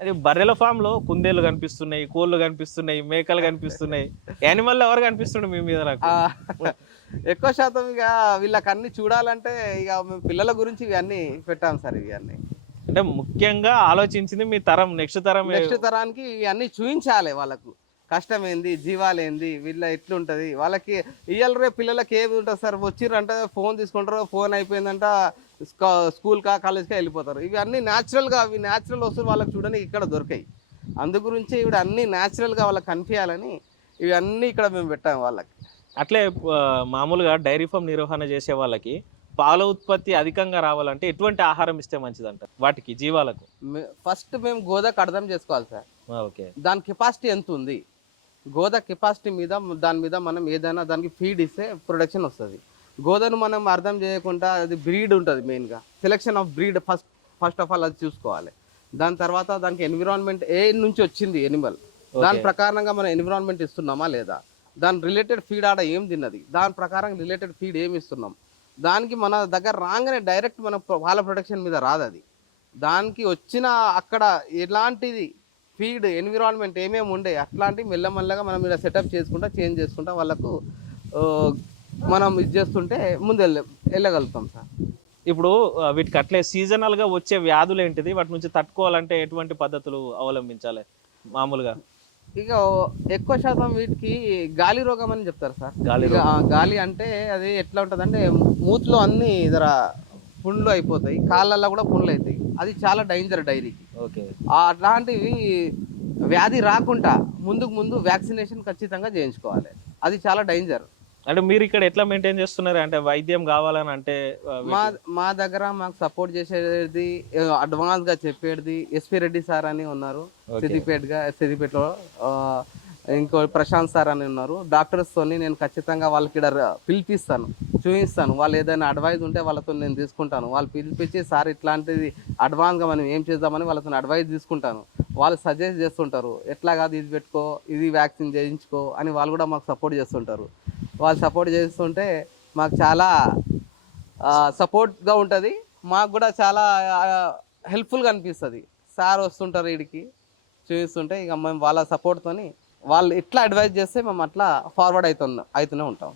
అది బర్రెల ఫామ్లో కుందేలు కనిపిస్తున్నాయి కోళ్ళు కనిపిస్తున్నాయి మేకలు కనిపిస్తున్నాయి. యానిమల్ ఎవరు కనిపిస్తుండే మీ మీద నాకు? ఎక్కువ శాతం ఇక వీళ్ళకి అన్ని చూడాలంటే ఇక మేము పిల్లల గురించి ఇవన్నీ పెట్టాం సార్ ఇవన్నీ అంటే ముఖ్యంగా ఆలోచించింది మీ తరం నెక్స్ట్ తరం నెక్స్ట్ తరానికి ఇవన్నీ చూపించాలి వాళ్ళకు. కష్టం ఏంది జీవాలు ఏంది వీళ్ళ ఎట్లుంటది? వాళ్ళకి ఇయ్యాల రేపు పిల్లలకి ఏమి ఉంటుంది సార్? వచ్చిర్రంటే ఫోన్ తీసుకుంటారు ఫోన్ అయిపోయిందంట స్కూల్ కా కాలేజ్కా వెళ్ళిపోతారు. ఇవి అన్ని న్యాచురల్గా అవి న్యాచురల్ వస్తువులు వాళ్ళకి చూడడానికి ఇక్కడ దొరికాయి. అందు గురించి ఇవి అన్ని న్యాచురల్గా వాళ్ళకి కనిపించాలని ఇవి అన్నీ ఇక్కడ మేము పెట్టాము వాళ్ళకి. అట్లే మామూలుగా డైరీ ఫామ్ నిర్వహణ చేసే వాళ్ళకి పాల ఉత్పత్తి అధికంగా రావాలంటే ఎటువంటి ఆహారం ఇస్తే మంచిదంట? వాటికి జీవాలకు? ఫస్ట్ మేము గోదాకు అర్థం చేసుకోవాలి సార్. ఓకే. దాని కెపాసిటీ ఎంత ఉంది? గోద కెపాసిటీ మీద దాని మీద మనం ఏదైనా దానికి ఫీడ్ ఇస్తే ప్రొడక్షన్ వస్తుంది. గోదను మనం అర్థం చేయకుండా అది బ్రీడ్ ఉంటుంది మెయిన్గా selection of breed first first of all అది చూసుకోవాలి. దాని తర్వాత దానికి ఎన్విరాన్మెంట్ ఏ నుంచి వచ్చింది ఎనిమల్ దాని ప్రకారంగా మనం ఎన్విరాన్మెంట్ ఇస్తున్నామా లేదా? దాని రిలేటెడ్ ఫీడ్ ఆడ ఏం తిన్నది? దాని ప్రకారం రిలేటెడ్ ఫీడ్ ఏమి ఇస్తున్నాం? దానికి మన దగ్గర రాగానే డైరెక్ట్ మన పాల ప్రొడక్షన్ మీద రాదు అది దానికి వచ్చిన అక్కడ ఎలాంటిది ఫీడ్ ఎన్విరాన్మెంట్ ఏమేమి ఉండే? అట్లాంటివి మెల్లమెల్లగా మనం ఇలా సెటప్ చేసుకుంటా చేంజ్ చేసుకుంటా వాళ్ళకు మనం ఇది చేస్తుంటే ముందు వెళ్ళ వెళ్ళగలుగుతాం సార్. ఇప్పుడు వీటికి అట్లే సీజనల్గా వచ్చే వ్యాధులు ఏంటిది? వాటి నుంచి తట్టుకోవాలంటే ఎటువంటి పద్ధతులు అవలంబించాలి? మామూలుగా. ఇక ఎక్కువ శాతం వీటికి గాలి రోగం అని చెప్తారు సార్. గాలి గాలి అంటే అది ఎట్లా ఉంటుంది అంటే మూతిలో అన్ని ఇదర పుండ్లు అయిపోతాయి. కాళ్ళల్లో కూడా పుండ్లు అవుతాయి అది చాలా డేంజర్ డైరీకి ఓకే. అట్లాంటివి వ్యాధి రాకుండా ముందుకు ముందు వ్యాక్సినేషన్ ఖచ్చితంగా చేయించుకోవాలి. అది చాలా డేంజర్. అంటే మీరు ఇక్కడ ఎట్లా మెయింటైన్ చేస్తున్నారు? అంటే వైద్యం కావాలని అంటే మా మా దగ్గర మాకు సపోర్ట్ చేసేది అడ్వాన్స్గా చెప్పేది ఎస్పీ రెడ్డి సార్ అని ఉన్నారు. సిద్దిపేటగా సిద్దిపేటలో ఆ, ఇంకో ప్రశాంత్ సార్ అని ఉన్నారు. డాక్టర్స్ తోని నేను ఖచ్చితంగా వాళ్ళకి ఇక్కడ పిలిపిస్తాను చూపిస్తాను. వాళ్ళు ఏదైనా అడ్వైజ్ ఉంటే వాళ్ళతో నేను తీసుకుంటాను. వాళ్ళు పిలిపించి సార్ ఇట్లాంటిది అడ్వాన్స్గా మనం ఏం చేద్దామని వాళ్ళతో అడ్వైజ్ తీసుకుంటాను. వాళ్ళు సజెస్ట్ చేస్తుంటారు. ఎట్లా కాదు ఇది పెట్టుకో ఇది వ్యాక్సిన్ చేయించుకో అని వాళ్ళు కూడా మాకు సపోర్ట్ చేస్తుంటారు. వాళ్ళు సపోర్ట్ చేస్తుంటే మాకు చాలా సపోర్ట్గా ఉంటుంది. మాకు కూడా చాలా హెల్ప్ఫుల్గా అనిపిస్తుంది. సార్ వస్తుంటారు వీడికి చూపిస్తుంటే ఇక మేము వాళ్ళ సపోర్ట్తోని వాళ్ళు ఎట్లా అడ్వైజ్ చేస్తే మేము అట్లా ఫార్వర్డ్ అవుతున్నాం అవుతూనే ఉంటాం.